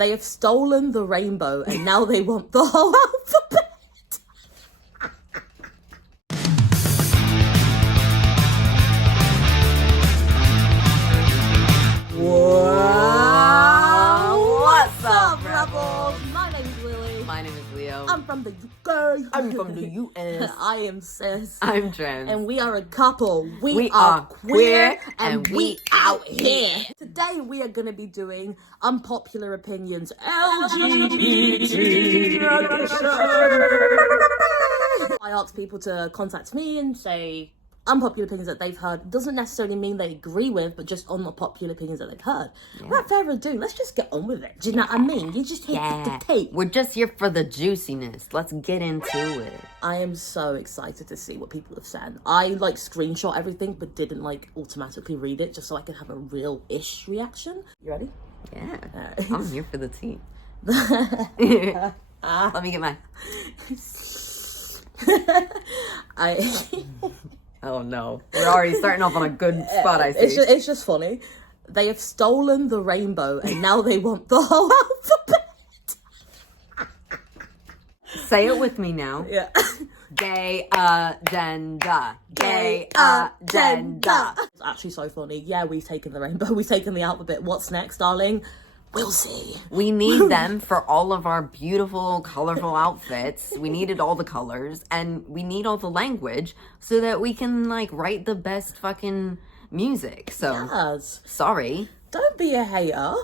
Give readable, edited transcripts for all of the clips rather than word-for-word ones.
They have stolen the rainbow and now they want the whole alphabet. Whoa! What's up, rebels? My name is Lily. My name is Leo. I'm from the UK. I'm from the US. I am Sis. I'm trans. And we are a couple. We are queer queer and and we out here. Today we are going to be doing unpopular opinions. LGBT. I ask people to contact me and say unpopular opinions that they've heard. Doesn't necessarily mean they agree with, but just unpopular opinions that they've heard. Yeah. Without further ado, let's just get on with it. Do you know what I mean? You just hit the tape. We're just here for the juiciness. Let's get into it. I am so excited to see what people have said. I screenshot everything, but didn't automatically read it just so I could have a real-ish reaction. You ready? Yeah. I'm here for the tea. Let me get mine. Oh no, we're already starting off on a good spot, I see. It's just funny. They have stolen the rainbow and now they want the whole alphabet. Say it with me now. Yeah. Gay agenda. Gay agenda. It's actually so funny. Yeah, we've taken the rainbow, we've taken the alphabet. What's next, darling? We'll see. We need them for all of our beautiful, colorful outfits. We needed all the colors, and we need all the language so that we can, write the best fucking music. So, yes. Sorry. Don't be a hater.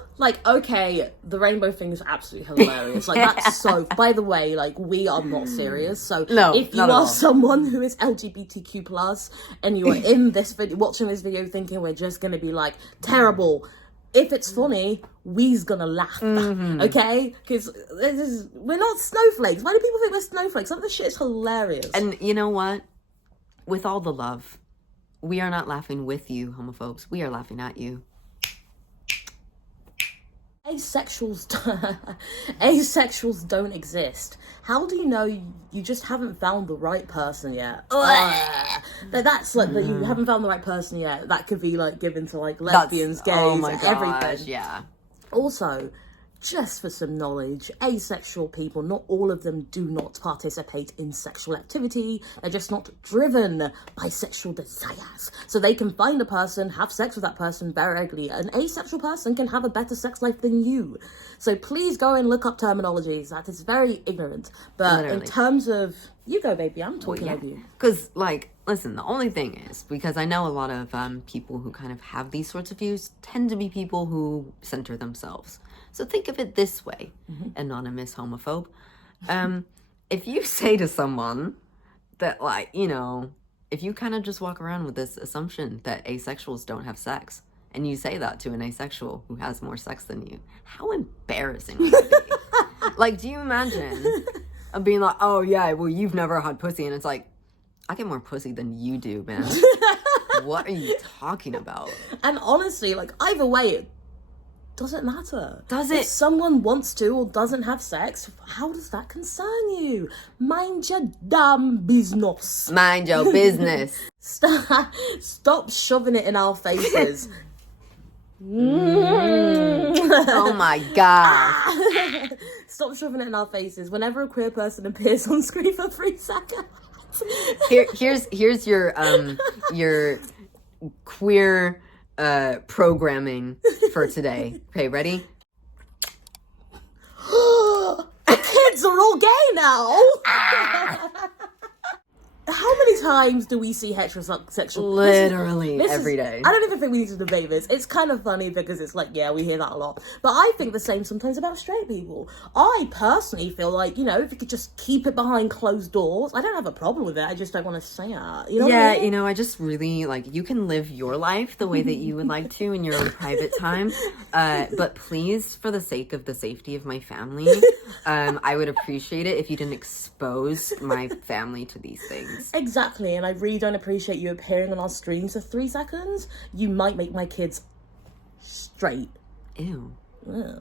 Okay, the rainbow thing is absolutely hilarious. That's so... By the way, we are not serious. So, no, if you are someone who is LGBTQ+, and you are in this video, watching this video thinking we're just going to be, terrible... If it's funny, we's gonna laugh, okay? Because we're not snowflakes. Why do people think we're snowflakes? Some of this shit is hilarious. And you know what? With all the love, we are not laughing with you, homophobes. We are laughing at you. Asexuals don't exist. How do you know you just haven't found the right person yet? That's that you haven't found the right person yet. That could be given to lesbians, gays, oh my gosh, everything. Yeah. Also, just for some knowledge, asexual people, not all of them do not participate in sexual activity. They're just not driven by sexual desires. So they can find a person, have sex with that person very regularly. An asexual person can have a better sex life than you. So please go and look up terminologies. That is very ignorant. But literally. In terms of... You go, baby. I'm talking over you. Because, listen, the only thing is, because I know a lot of people who kind of have these sorts of views tend to be people who center themselves. So think of it this way, anonymous homophobe. If you say to someone that, if you kind of just walk around with this assumption that asexuals don't have sex, and you say that to an asexual who has more sex than you, how embarrassing would that be? Do you imagine being like, oh yeah, well, you've never had pussy, and it's I get more pussy than you do, man. What are you talking about? And honestly, either way, it doesn't matter. Does it? If someone wants to or doesn't have sex, how does that concern you? Mind your damn business. Mind your business. Stop shoving it in our faces. Oh my god. Stop shoving it in our faces. Whenever a queer person appears on screen for 3 seconds. Here's your queer programming for today. Okay, ready? Kids are all gay now. How many times do we see heterosexual... Literally every day. I don't even think we need to debate this. It's kind of funny because it's we hear that a lot. But I think the same sometimes about straight people. I personally feel if you could just keep it behind closed doors, I don't have a problem with it. I just don't want to say it. You know what I mean? I just really, you can live your life the way that you would like to in your own private time. But please, for the sake of the safety of my family, I would appreciate it if you didn't expose my family to these things. Exactly, and I really don't appreciate you appearing on our streams for 3 seconds. You might make my kids straight. Ew. Yeah.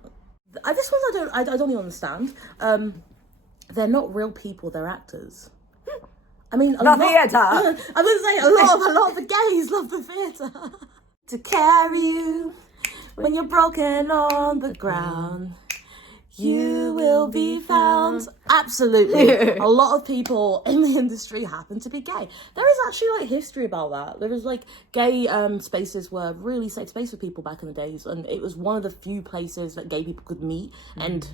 This one I don't even understand. They're not real people, they're actors. I mean, the theatre. I was gonna say a lot of the gays love the theatre. To carry you when you're broken on the ground. you will be found. Absolutely. A lot of people in the industry happen to be gay. There is actually like history about that. There was like gay spaces were really safe space for people back in the days, and it was one of the few places that gay people could meet and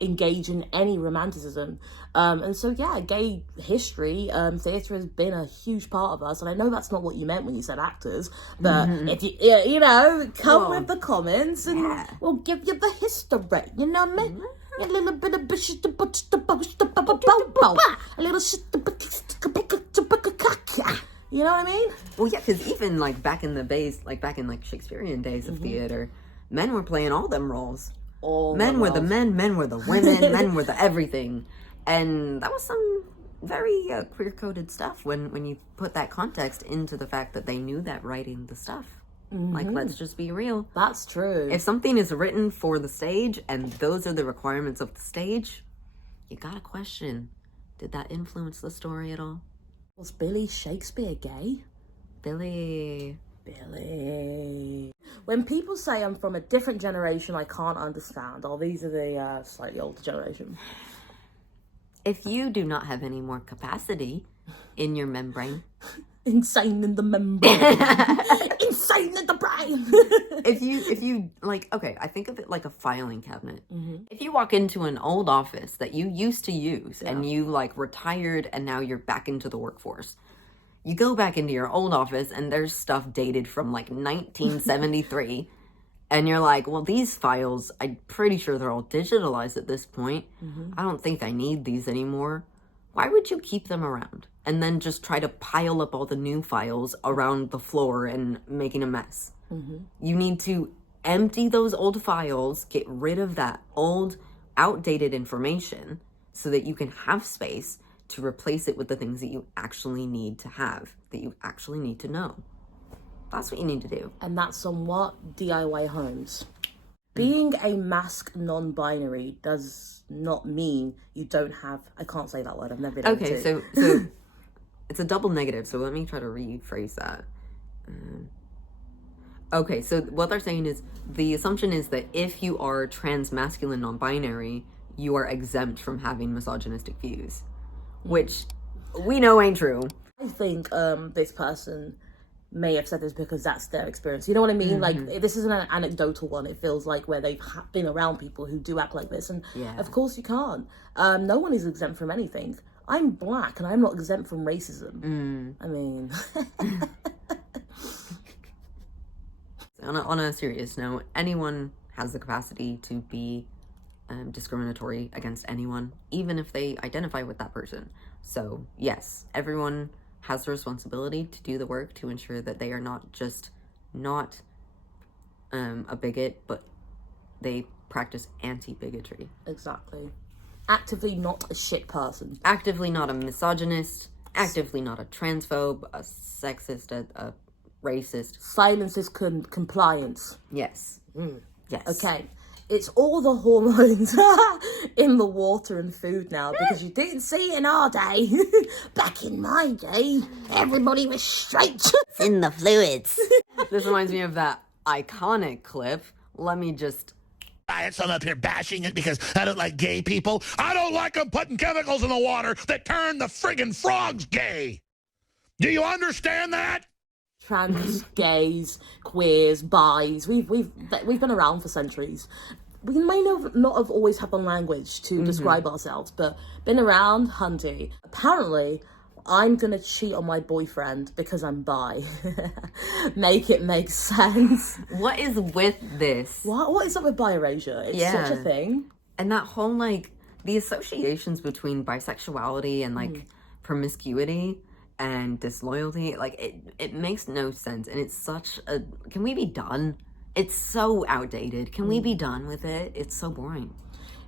engage in any romanticism. And so yeah, gay history, theatre has been a huge part of us. And I know that's not what you meant when you said actors, but if you you know, come with the comments and we'll give you the history. You know what I mean? A little bit of a little shit, you know what I mean? Well, yeah, because even like back in the days, like back in like Shakespearean days of theater, men were playing all them roles. Men were the men were the women, men were the everything, and that was some very queer-coded stuff when you put that context into the fact that they knew that writing the stuff. Like, let's just be real. That's true. If something is written for the stage and those are the requirements of the stage, you gotta question, did that influence the story at all? Was Billy Shakespeare gay? Billy. When people say I'm from a different generation, I can't understand. Oh, these are the slightly older generation. If you do not have any more capacity in your membrane, insane in the membrane, insane in the brain. if you like, okay, I think of it like a filing cabinet. If you walk into an old office that you used to use and you like retired and now you're back into the workforce, you go back into your old office and there's stuff dated from like 1973. And you're like, well, these files, I'm pretty sure they're all digitalized at this point. I don't think I need these anymore. Why would you keep them around? And then just try to pile up all the new files around the floor and making a mess. You need to empty those old files, get rid of that old, outdated information so that you can have space to replace it with the things that you actually need to have, that you actually need to know. That's what you need to do. And that's on what? DIY homes. Being a Masc non-binary does not mean you don't have... I can't say that word. I've never been able to. Okay, so it's a double negative. So let me try to rephrase that. Okay, so what they're saying is the assumption is that if you are trans masculine non-binary, you are exempt from having misogynistic views, which we know ain't true. I think this person may have said this because that's their experience. You know what I mean? Like, this isn't an anecdotal one. It feels like where they've been around people who do act like this. And of course you can't. No one is exempt from anything. I'm black and I'm not exempt from racism. I mean... On a serious note, anyone has the capacity to be discriminatory against anyone, even if they identify with that person. So, yes, everyone has the responsibility to do the work to ensure that they are not just not a bigot, but they practice anti-bigotry. Exactly. Actively not a shit person. Actively not a misogynist, actively not a transphobe, a sexist, a racist. Silence is compliance. Yes. Yes. Okay. It's all the hormones in the water and food now, because you didn't see it in our day. Back in my day, everybody was straight. It's in the fluids. This reminds me of that iconic clip. Let me just... So I'm up here bashing it because I don't like gay people. I don't like them putting chemicals in the water that turn the friggin' frogs gay. Do you understand that? Trans, gays, queers, bis. We've been around for centuries. We may not have always had the language to describe ourselves, but been around, hunty. Apparently, I'm gonna cheat on my boyfriend because I'm bi. Make it make sense. What is with this? What is up with bi erasure? It's such a thing. And that whole, like, the associations between bisexuality and, like, promiscuity and disloyalty, like, it makes no sense. And it's such a... Can we be done? It's so outdated. Can we be done with it? It's so boring.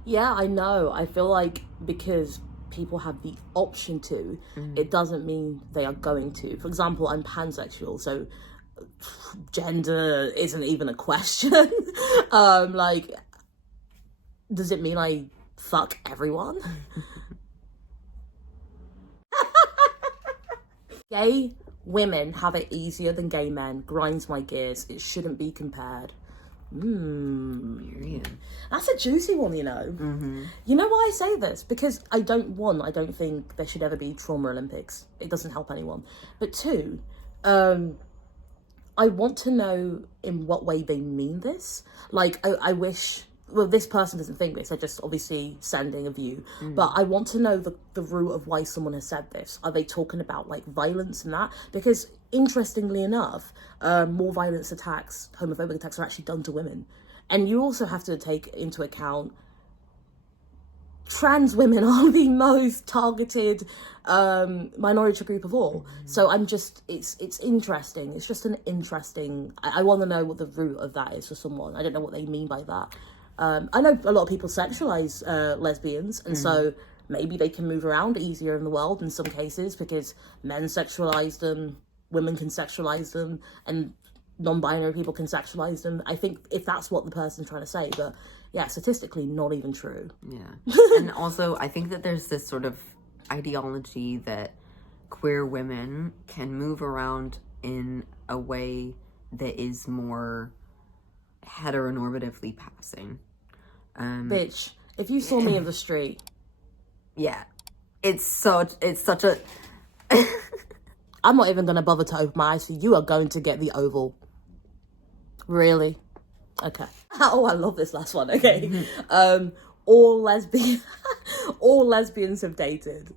Yeah, I know. I feel like because people have the option to, it doesn't mean they are going to. For example, I'm pansexual, so gender isn't even a question. Like, does it mean I fuck everyone? Gay women have it easier than gay men. Grinds my gears. It shouldn't be compared. Period. That's a juicy one, you know. You know why I say this? Because I don't think there should ever be trauma Olympics. It doesn't help anyone. But two, I want to know in what way they mean this. Like, I wish... Well, this person doesn't think this. They're just obviously sending a view. But I want to know the root of why someone has said this. Are they talking about, like, violence and that? Because, interestingly enough, more violence attacks, homophobic attacks, are actually done to women. And you also have to take into account trans women are the most targeted minority group of all. So I'm just, it's interesting. It's just an interesting... I want to know what the root of that is for someone. I don't know what they mean by that. I know a lot of people sexualize lesbians, and so maybe they can move around easier in the world in some cases because men sexualize them, women can sexualize them, and non-binary people can sexualize them. I think if that's what the person's trying to say, but yeah, statistically not even true. Yeah. And also, I think that there's this sort of ideology that queer women can move around in a way that is more heteronormatively passing. Bitch, if you saw me in the street... Yeah. It's such a... I'm not even going to bother to open my eyes for you. Are going to get the oval. Really? Okay. Oh, I love this last one. Okay. All lesbians have dated.